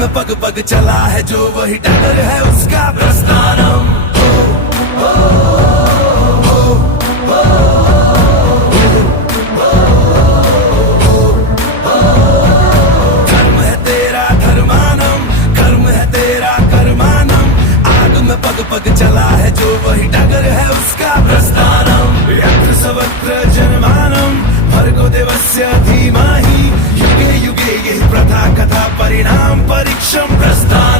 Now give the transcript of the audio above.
में पग पग चला है जो वही डगर है उसका प्रस्थानम। कर्म है तेरा धर्मानम, कर्म है तेरा कर्मानम। आग में पग पग चला है जो वही डगर है उसका प्रस्थानम। यत्र सर्वत्र जनमानम भर्गो देवस्य धीमहि। युगे युगे यही प्रथा कथा परिणाम परीक्षम प्रस्थानम।